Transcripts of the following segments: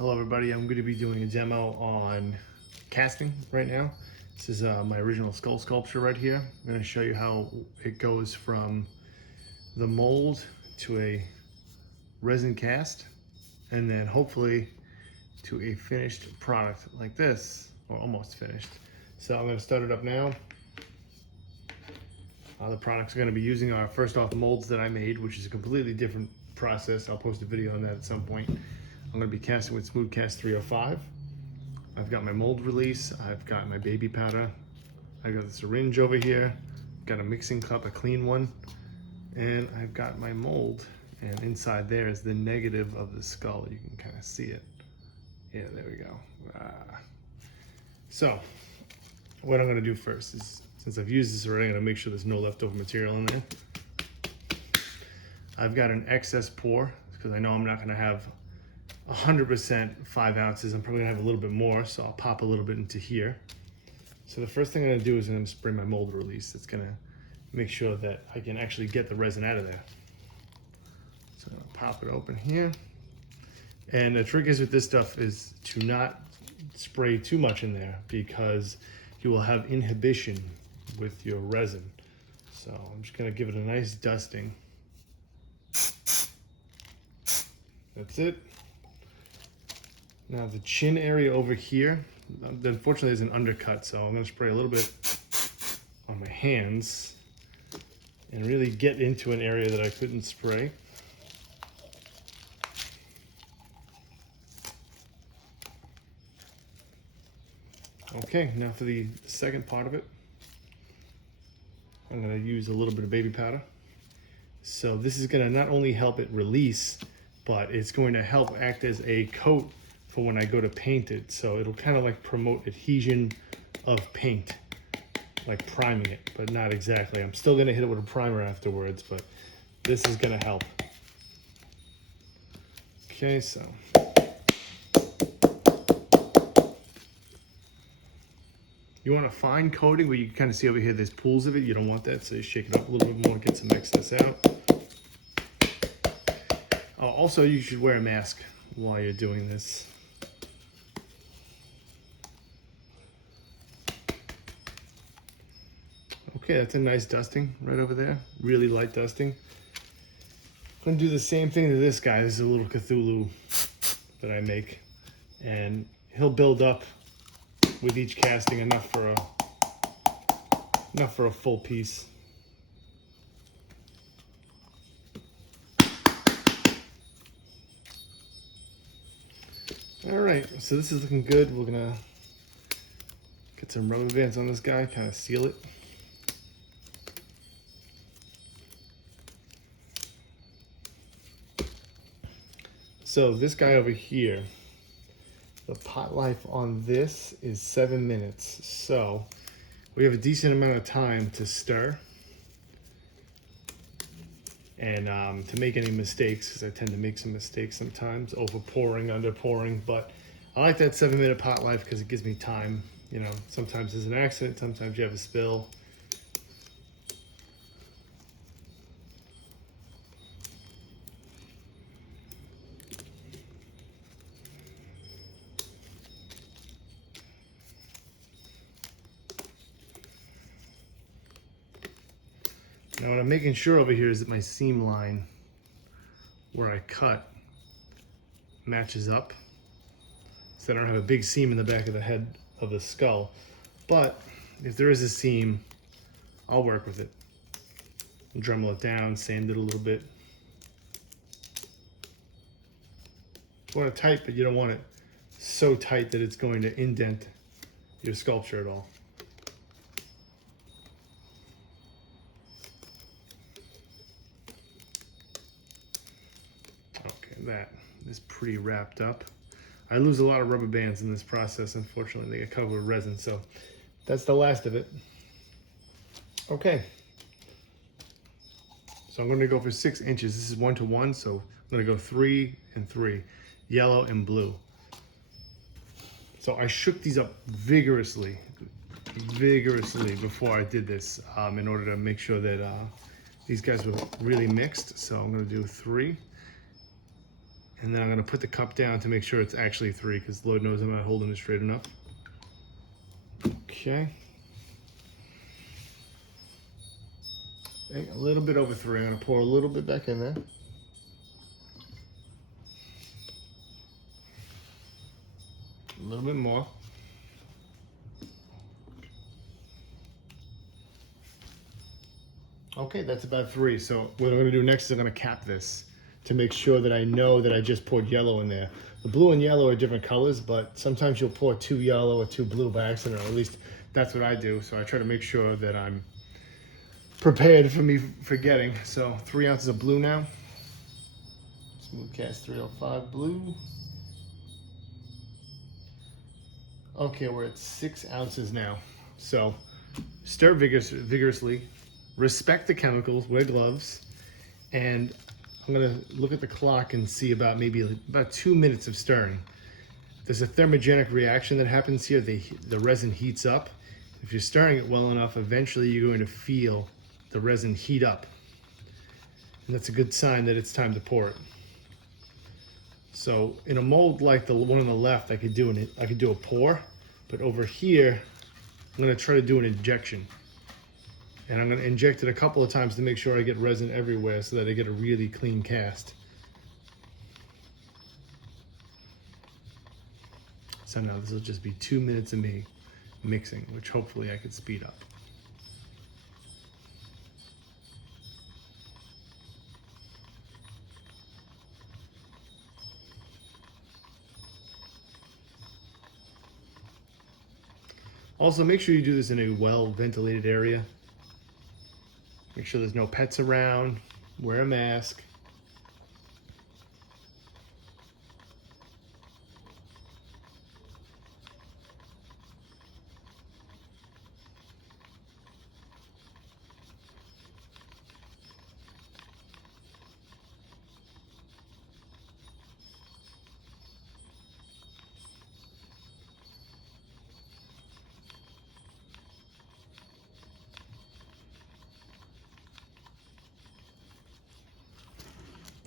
Hello everybody, I'm going to be doing a demo on casting right now. This is my original skull sculpture right here. I'm going to show you how it goes from the mold to a resin cast and then hopefully to a finished product like this, or almost finished. So I'm going to start it up now. The products we're going to be using are first off molds that I made, which is a completely different process. I'll post a video on that at some point. I'm going to be casting with Smooth Cast 305. I've got my mold release. I've got my baby powder. I've got the syringe over here. I've got a mixing cup, a clean one. And I've got my mold. And inside there is the negative of the skull. You can kind of see it. Yeah, there we go. So, what I'm going to do first is, since I've used this already, I'm going to make sure there's no leftover material in there. I've got an excess pour because I know I'm not going to have 100% 5 ounces. I'm probably gonna have a little bit more, so I'll pop a little bit into here. So the first thing I'm gonna do is I'm gonna spray my mold release. It's gonna make sure that I can actually get the resin out of there. So I'm gonna pop it open here. And the trick is with this stuff is to not spray too much in there because you will have inhibition with your resin. So I'm just gonna give it a nice dusting. That's it. Now the chin area over here, unfortunately there's an undercut, so I'm going to spray a little bit on my hands and really get into an area that I couldn't spray. Okay, now for the second part of it, I'm going to use a little bit of baby powder. So this is going to not only help it release, but it's going to help act as a coat for when I go to paint it. So it'll kind of like promote adhesion of paint, like priming it, but not exactly. I'm still gonna hit it with a primer afterwards, but this is gonna help. Okay, so. You want a fine coating where you can kind of see over here, there's pools of it. You don't want that, so you shake it up a little bit more, get some excess out. Also, you should wear a mask while you're doing this. Okay, that's a nice dusting right over there. Really light dusting. I'm gonna do the same thing to this guy. This is a little Cthulhu that I make. And he'll build up with each casting enough for a full piece. All right, so this is looking good. We're gonna get some rubber bands on this guy, kind of seal it. So this guy over here, the pot life on this is 7 minutes. So we have a decent amount of time to stir and to make any mistakes, because I tend to make some mistakes sometimes, over pouring, under pouring. But I like that 7 minute pot life because it gives me time. You know, sometimes there's an accident, sometimes you have a spill. Now what I'm making sure over here is that my seam line where I cut matches up, so I don't have a big seam in the back of the head of the skull. But if there is a seam, I'll work with it. Dremel it down, sand it a little bit. You want it tight, but you don't want it so tight that it's going to indent your sculpture at all. That is pretty wrapped up. I lose a lot of rubber bands in this process, unfortunately. They get covered with resin, so that's the last of it. Okay, so I'm going to go for 6 inches. This is 1 to 1, so I'm going to go 3 and 3, yellow and blue. So I shook these up vigorously before I did this, in order to make sure that these guys were really mixed. So I'm going to do 3. And then I'm gonna put the cup down to make sure it's actually 3, because Lord knows I'm not holding it straight enough. Okay. A little bit over 3. I'm gonna pour a little bit back in there. A little bit more. Okay, that's about 3. So what I'm gonna do next is I'm gonna cap this to make sure that I know that I just poured yellow in there. The blue and yellow are different colors, but sometimes you'll pour 2 yellow or 2 blue by accident, or at least that's what I do. So I try to make sure that I'm prepared for me forgetting. So 3 ounces of blue now. Smooth Cast 305 blue. Okay, we're at 6 ounces now. So stir vigorously, respect the chemicals, wear gloves, and I'm gonna look at the clock and see maybe about 2 minutes of stirring. There's a thermogenic reaction that happens here. The resin heats up. If you're stirring it well enough, eventually you're going to feel the resin heat up. And that's a good sign that it's time to pour it. So in a mold like the one on the left, I could do a pour, but over here, I'm gonna try to do an injection. And I'm gonna inject it a couple of times to make sure I get resin everywhere so that I get a really clean cast. So now this will just be 2 minutes of me mixing, which hopefully I could speed up. Also, make sure you do this in a well-ventilated area. Make sure there's no pets around. Wear a mask.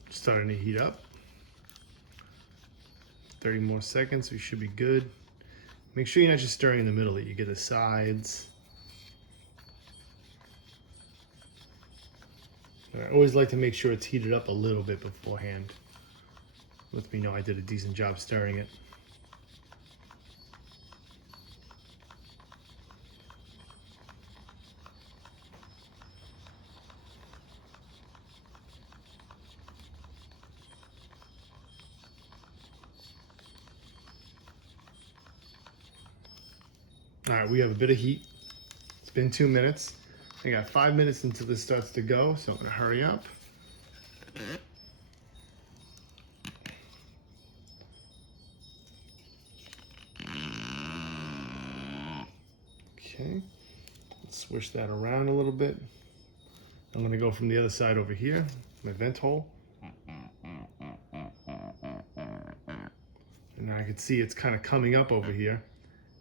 Starting to heat up. 30 more seconds, we should be good. Make sure you're not just stirring in the middle, that you get the sides. I always like to make sure it's heated up a little bit beforehand. Lets me know I did a decent job stirring it. All right, we have a bit of heat. It's been 2 minutes. I got 5 minutes until this starts to go, so I'm gonna hurry up. Okay, let's swish that around a little bit. I'm gonna go from the other side over here, my vent hole. And now I can see it's kind of coming up over here,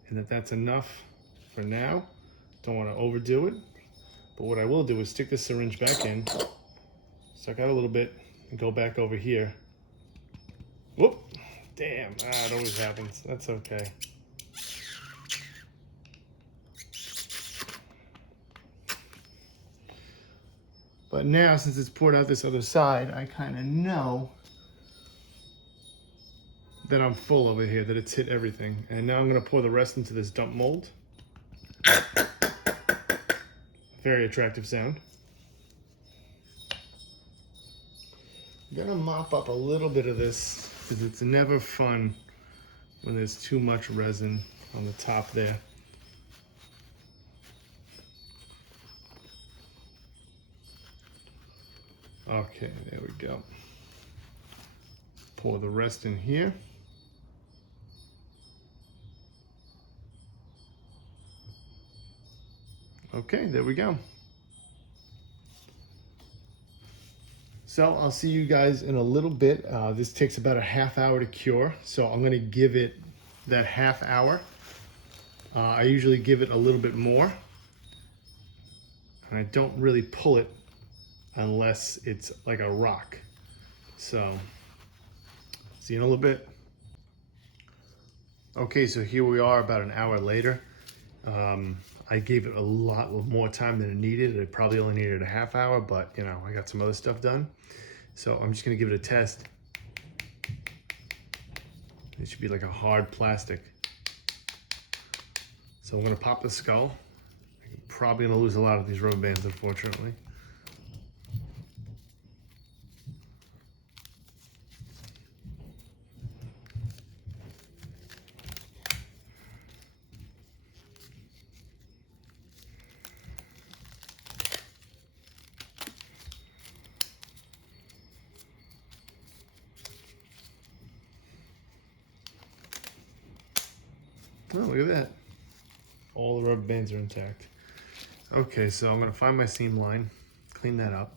and that's enough for now. Don't want to overdo it, but what I will do is stick the syringe back in, suck out a little bit, and go back over here. Whoop, damn, it always happens. That's okay. But now, since it's poured out this other side, I kind of know that I'm full over here, that it's hit everything. And now I'm gonna pour the rest into this dump mold. Very attractive sound. I'm gonna mop up a little bit of this because it's never fun when there's too much resin on the top there. Okay, there we go. Pour the rest in here. Okay, there we go. So I'll see you guys in a little bit. This takes about a half hour to cure, so I'm gonna give it that half hour. I usually give it a little bit more, and I don't really pull it unless it's like a rock. So See you in a little bit. Okay, so here we are about an hour later. I gave it a lot more time than it needed. It probably only needed a half hour, but you know, I got some other stuff done. So I'm just gonna give it a test. It should be like a hard plastic. So I'm gonna pop the skull. I'm probably gonna lose a lot of these rubber bands, unfortunately. Oh, look at that. All the rubber bands are intact. Okay, so I'm gonna find my seam line, clean that up.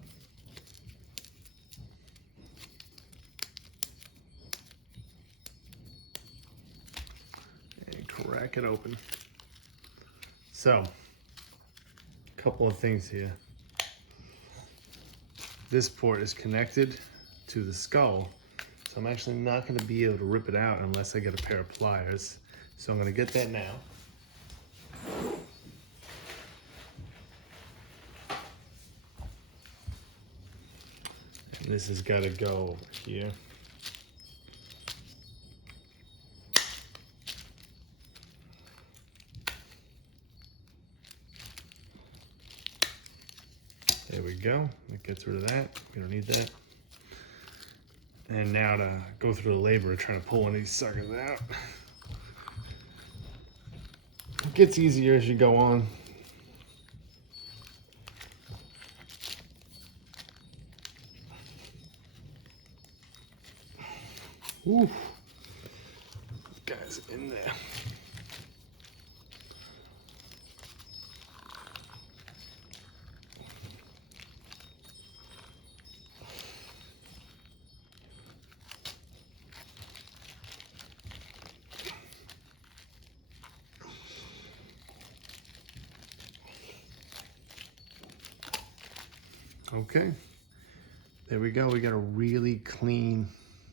And crack it open. So, a couple of things here. This port is connected to the skull, so I'm actually not gonna be able to rip it out unless I get a pair of pliers. So I'm gonna get that now. And this has gotta go here. There we go. It gets rid of that. We don't need that. And now to go through the labor of trying to pull one of these suckers out. It gets easier as you go on. Ooh, guys in there. Okay, there we go. We got a really clean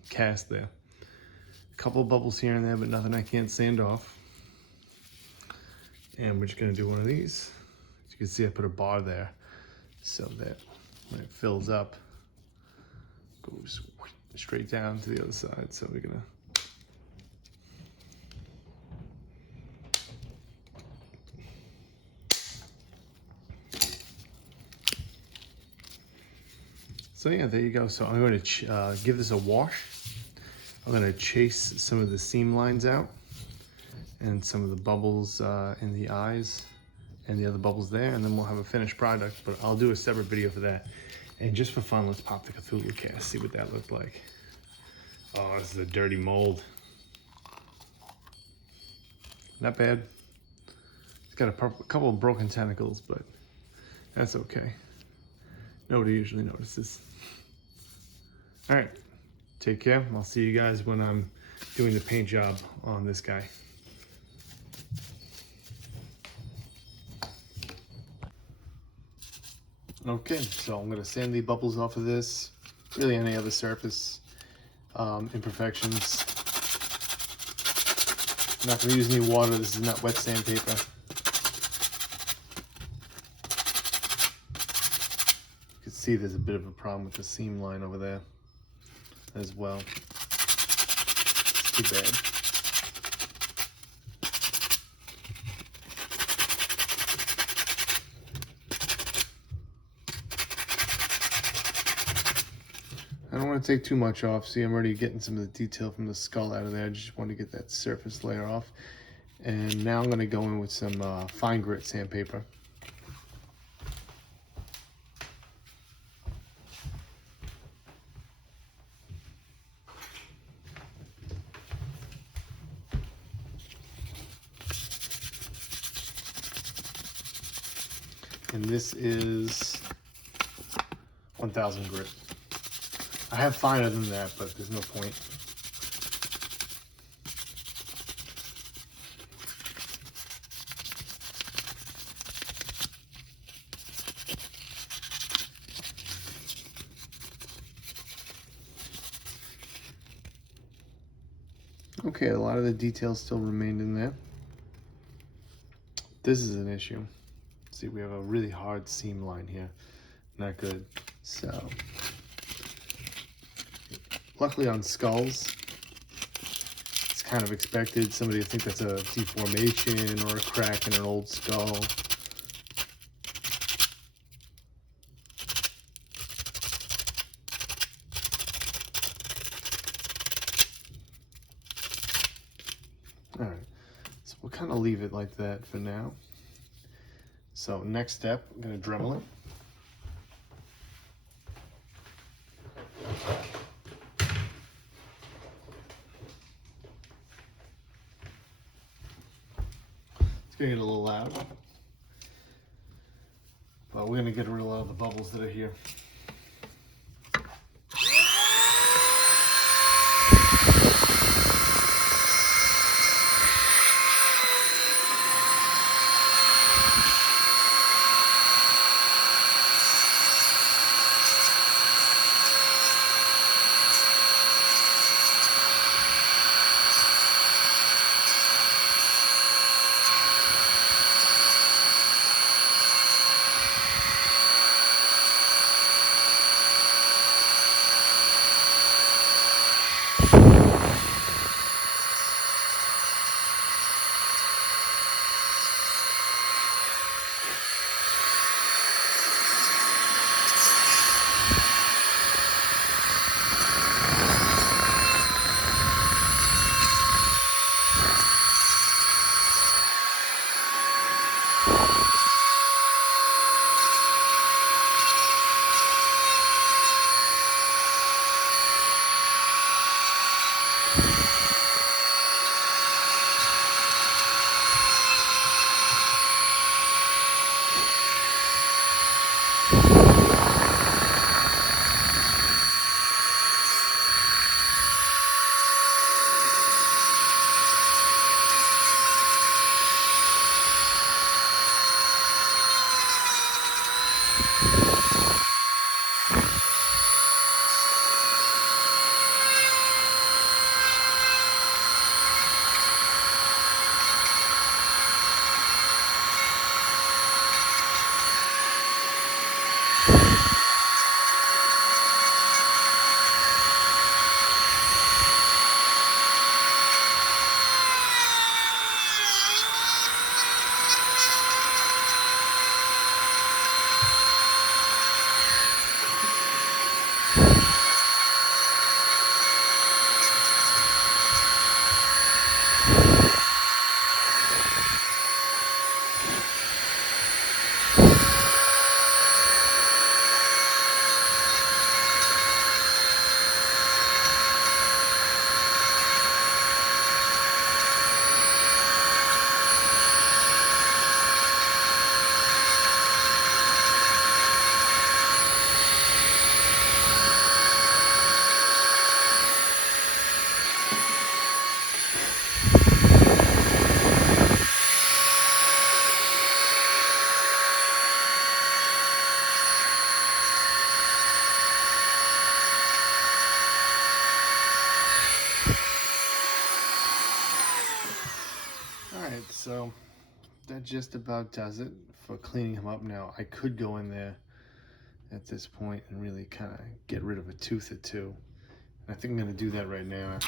cast there. A couple bubbles here and there, but nothing I can't sand off. And we're just gonna do one of these. As you can see, I put a bar there so that when it fills up, it goes straight down to the other side. So we're gonna So yeah, there you go. So I'm going to give this a wash. I'm going to chase some of the seam lines out and some of the bubbles in the eyes and the other bubbles there, and then we'll have a finished product, but I'll do a separate video for that. And just for fun, let's pop the Cthulhu cast, see what that looked like. Oh, this is a dirty mold. Not bad. It's got a couple of broken tentacles, but that's okay. Nobody usually notices. All right, take care. I'll see you guys when I'm doing the paint job on this guy. Okay, so I'm gonna sand the bubbles off of this, really any other surface imperfections. I'm not gonna use any water, this is not wet sandpaper. You can see there's a bit of a problem with the seam line over there as well. It's too bad. I don't want to take too much off. See, I'm already getting some of the detail from the skull out of there. I just want to get that surface layer off. And now I'm going to go in with some fine grit sandpaper. And this is 1000 grit. I have finer than that, but there's no point. Okay, a lot of the details still remained in there. This is an issue. See, we have a really hard seam line here. Not good. So, luckily on skulls, it's kind of expected somebody to think that's a deformation or a crack in an old skull. All right, so we'll kind of leave it like that for now. So next step, I'm going to Dremel it. It's going to get a little loud, but we're going to get rid of a lot of the bubbles that are here. Alright, so that just about does it for cleaning him up. Now, I could go in there at this point and really kind of get rid of a tooth or two. And I think I'm going to do that right now.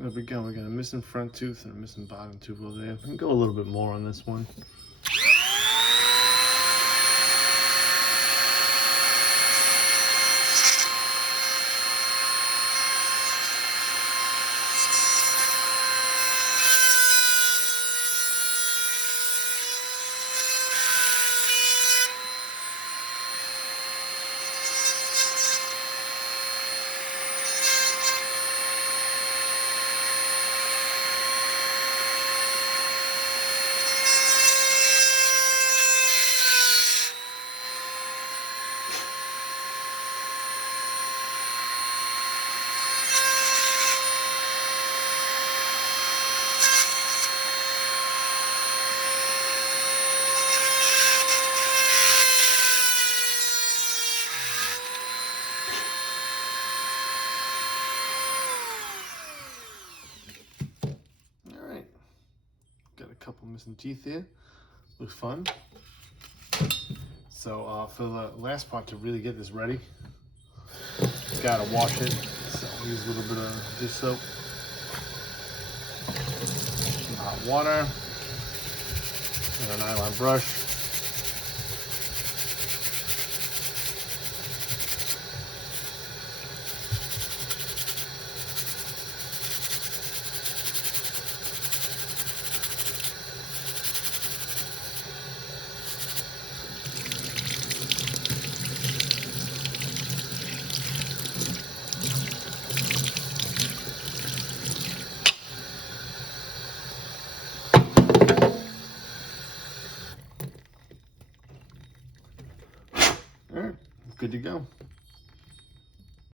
there we go. We got a missing front tooth and a missing bottom tooth over there. We can go a little bit more on this one. Got a couple missing teeth here. Looks fun. So for the last part to really get this ready, gotta wash it. So I'll use a little bit of dish soap, some hot water, and a nylon brush. All right, good to go.